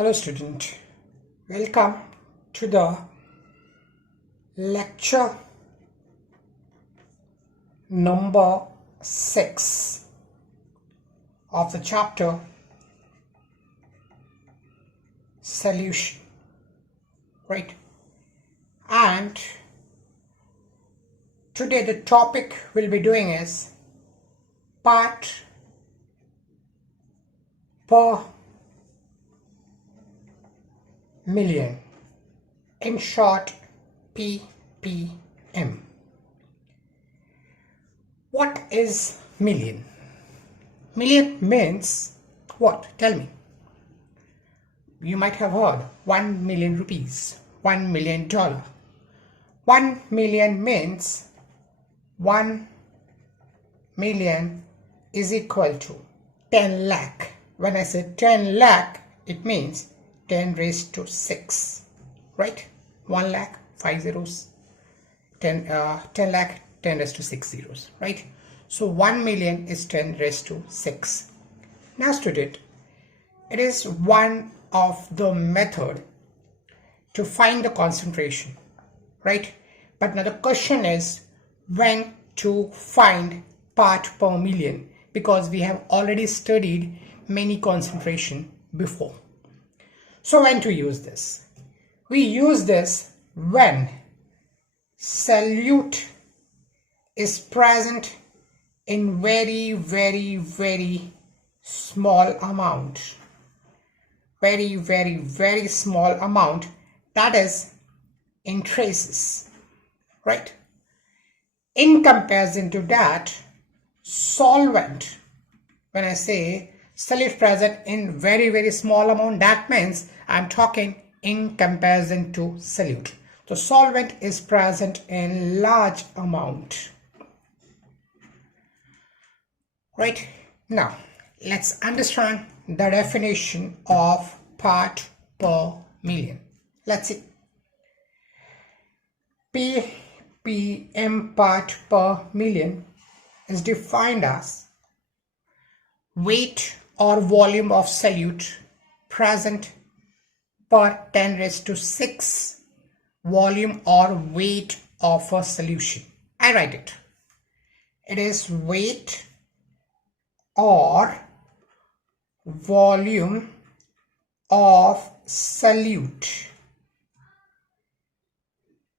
Hello student, welcome to the lecture number 6 of the chapter solution, right? And today the topic we'll be doing is part per million, in short ppm. What is million? Million means what? Tell me. You might have heard 1 million rupees, $1 million. 1 million means 1 million is equal to 10 lakh. When I say 10 lakh, it means 10 raised to 6, right? 1 lakh, 5 zeros, 10 lakh, 10 raised to 6 zeros, right? So 1 million is 10 raised to 6. Now student, it is one of the method to find the concentration, right? But now the question is when to find part per million, because we have already studied many concentration before. So when to use this? We use this when solute is present in very small amount. Very small amount, that is in traces, right? In comparison to that, solvent, when I say solute present in very small amount, that means I'm talking in comparison to solute. The solvent is present in large amount, right? Now let's understand the definition of part per million. Let's see. ppm, part per million, is defined as weight or volume of solute present per 10 raised to 6 volume or weight of a solution. I write it. It is weight or volume of solute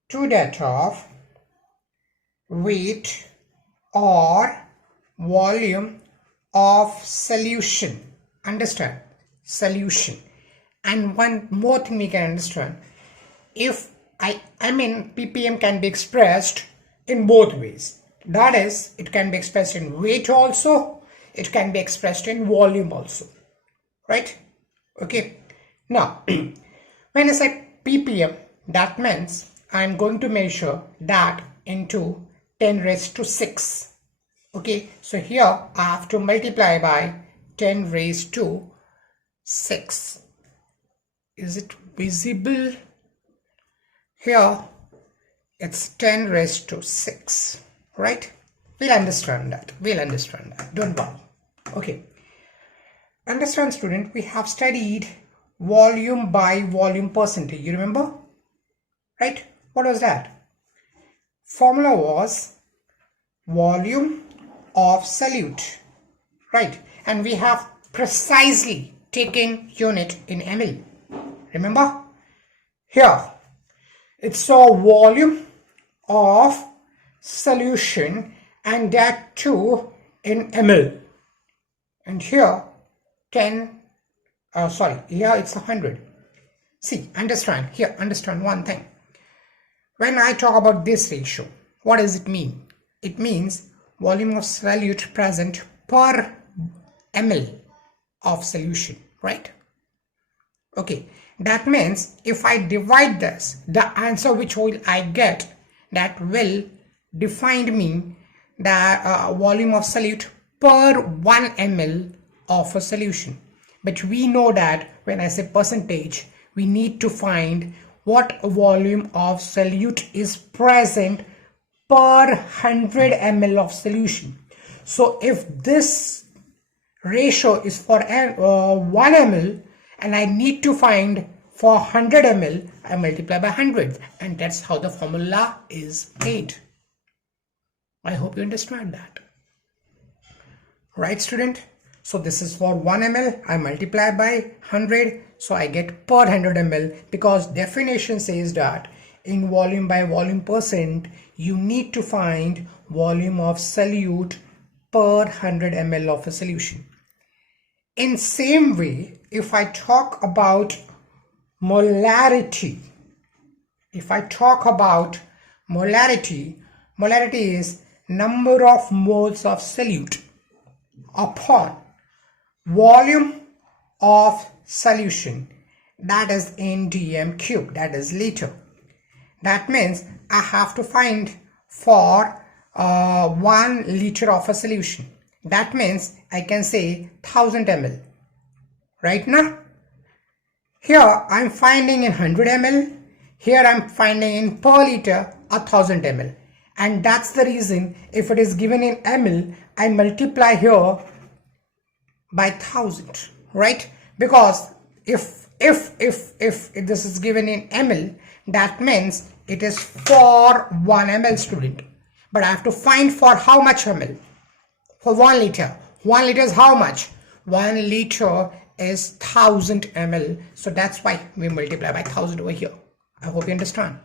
to that of weight or volume of solution. Understand? Solution. And one more thing we can understand, if I mean ppm can be expressed in both ways. That is, it can be expressed in weight also, it can be expressed in volume also, right? Okay. Now when I say ppm, that means I'm going to measure that into 10 raised to 6. Okay, so here I have to multiply by 10 raised to 6. Is it visible? Here it's 10 raised to 6, right? We'll understand that. Don't worry. Okay. Understand student, we have studied volume by volume percentage. You remember? Right? What was that? Formula was volume of solute, right? And we have precisely taken unit in ml. Remember? Here it's a volume of solution, and that too in ml. And here here it's 100. See, understand one thing. When I talk about this ratio, what does it mean? It means volume of solute present per ml of solution, right? Okay, that means if I divide this, the answer which will I get, that will define me the volume of solute per 1 ml of a solution. But we know that when I say percentage, we need to find what volume of solute is present per 100 ml of solution. So if this ratio is for 1 ml and I need to find for 100 ml, I multiply by 100, and that's how the formula is made. I hope you understand that. Right, student? So this is for 1 ml, I multiply by 100, so I get per 100 ml, because definition says that in volume by volume percent, you need to find volume of solute per 100 ml of a solution. In same way, if I talk about molarity, molarity is number of moles of solute upon volume of solution, that is in dm cube, that is liter. That means I have to find for 1 liter of a solution. That means I can say 1000 ml. Right now, here I'm finding in 100 ml, here I'm finding in per liter 1000 ml. And that's the reason if it is given in ml, I multiply here by 1000, right? Because if this is given in ml, that means it is for 1 ml, student. But I have to find for how much ml? For 1 liter. 1 liter is how much? 1 liter is 1000 ml. So that's why we multiply by 1000 over here. I hope you understand.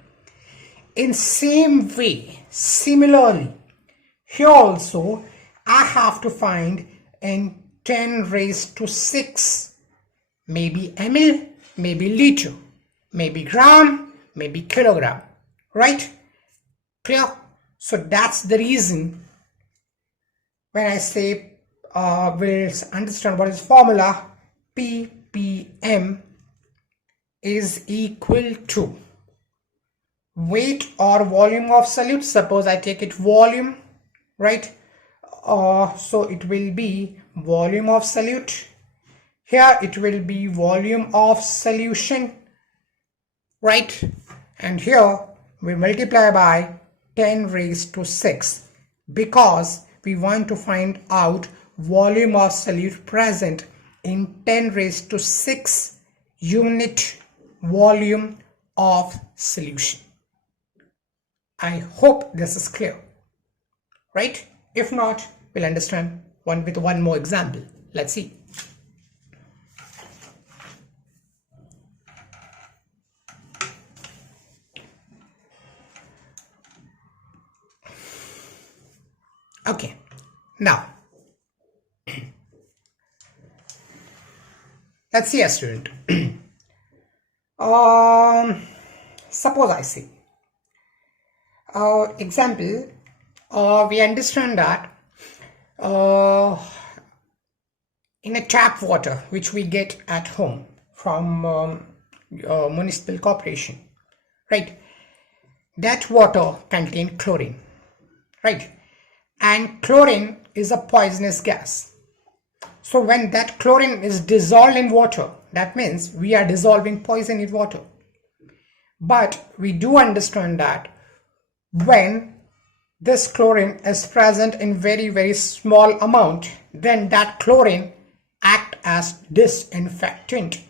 In same way, similarly, here also I have to find in 10 raised to 6, maybe ml, maybe liter, maybe gram, maybe kilogram, right? Clear? So that's the reason when I say we'll understand what is formula. ppm is equal to weight or volume of solute. Suppose I take it volume, right? So it will be volume of solute. Here it will be volume of solution, right? And here we multiply by 10 raised to 6, because we want to find out volume of solute present in 10 raised to 6 unit volume of solution. I hope this is clear, right? If not, we'll understand with one more example. Let's see. Okay, now let's see a student. Suppose I say example, we understand that in a tap water which we get at home from municipal corporation, right? That water contains chlorine, right? And chlorine is a poisonous gas. So when that chlorine is dissolved in water, that means we are dissolving poison in water. But we do understand that when this chlorine is present in very, very small amount, then that chlorine acts as disinfectant.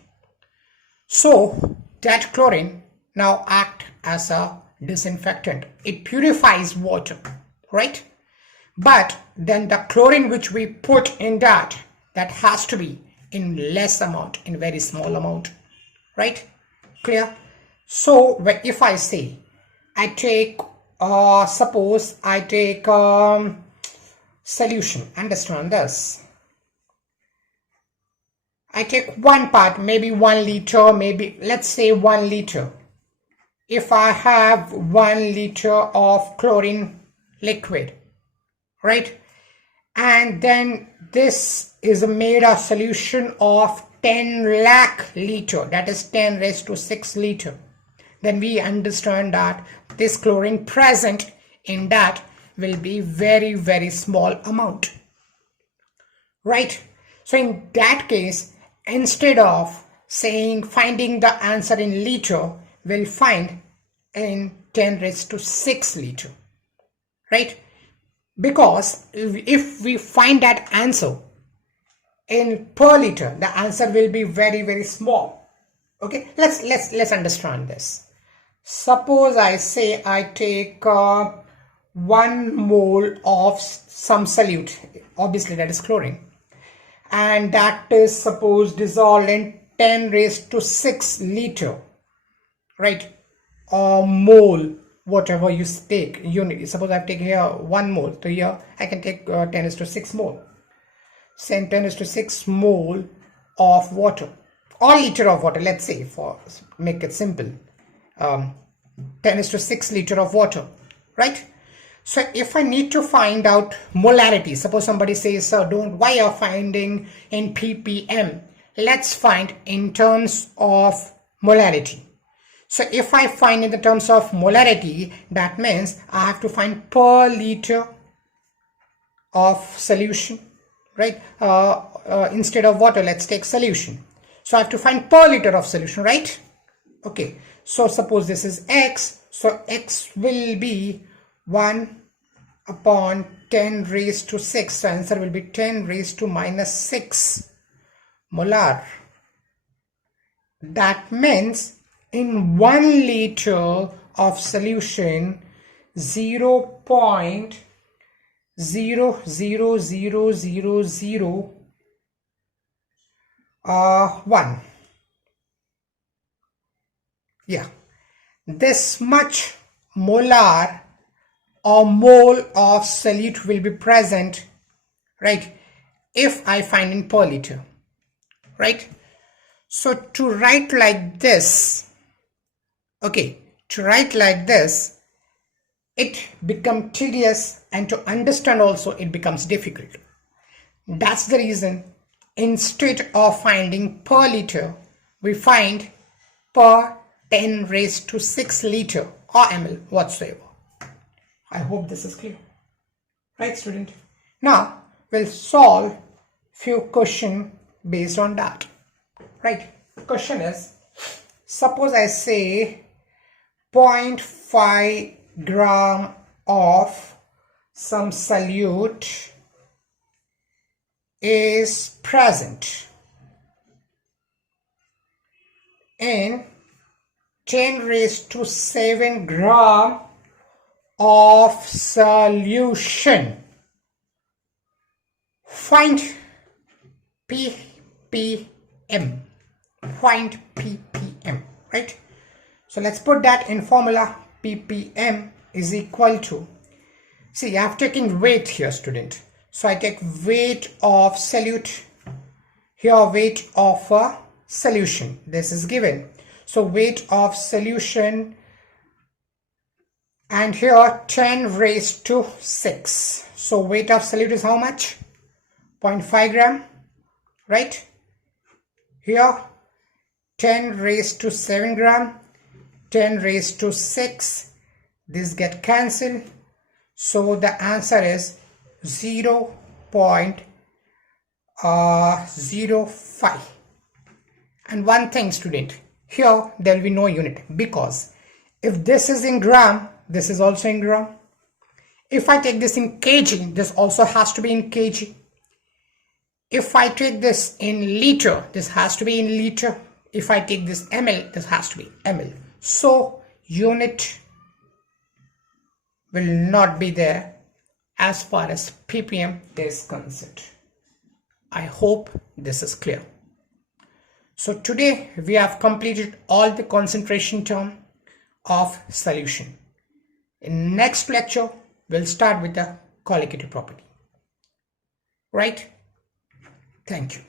So that chlorine now acts as a disinfectant. It purifies water, right? But then the chlorine which we put in that has to be in less amount, in very small amount, right? Clear? So if I say I take suppose I take solution, understand this. I take one part, maybe 1 liter, maybe let's say 1 liter. If I have 1 liter of chlorine liquid, right? And then this is made a solution of 10 lakh liter, that is 10 raised to 6 liter. Then we understand that this chlorine present in that will be very, very small amount, right? So in that case, instead of saying finding the answer in liter, we'll find in 10 raised to 6 liter, right? Because if we find that answer in per liter, the answer will be very, very small. Okay, let's understand this. Suppose I say I take 1 mole of some solute, obviously that is chlorine, and that is suppose dissolved in 10 raised to 6 liter, right? Or mole, whatever you take unit. Suppose I've taken here 1 mole, so here I can take 10 raised to 6 mole. Say 10 raised to 6 mole of water, or liter of water, let's say, for make it simple. 10 raised to 6 liter of water, right? So if I need to find out molarity, suppose somebody says, sir, why you're finding in ppm? Let's find in terms of molarity. So if I find in the terms of molarity, that means I have to find per liter of solution, right? Instead of water, let's take solution. So I have to find per liter of solution, right? Okay, so suppose this is x, so x will be 1 upon 10 raised to 6, so answer will be 10 raised to minus 6 molar. That means in 1 liter of solution 0.0000001, yeah, this much molar or mole of solute will be present, right, if I find in per liter, right? So to write like this, okay, to write like this, it becomes tedious, and to understand also it becomes difficult. That's the reason instead of finding per liter, we find per 10 raised to 6 liter or ml whatsoever. I hope this is clear. Right, student? Now, we'll solve few questions based on that. Right? Question is, suppose I say 0.5 gram of some solute is present in 10 raised to 7 gram of solution. Find ppm. Find ppm, right? So let's put that in formula. ppm is equal to, see, I have taken weight here, student. So I take weight of solute, here weight of a solution, this is given. So weight of solution, and here 10 raised to 6. So weight of solute is how much? 0.5 gram, right? Here 10 raised to 7 gram, 10 raised to 6. This get cancelled. So the answer is 0.05. And one thing, student, here there will be no unit, because if this is in gram, this is also in gram. If I take this in kg, this also has to be in kg. If I take this in liter, this has to be in liter. If I take this ml, this has to be ml. So unit will not be there as far as ppm is concerned. I hope this is clear. So today we have completed all the concentration term of solution. In next lecture, we'll start with the colligative property. Right? Thank you.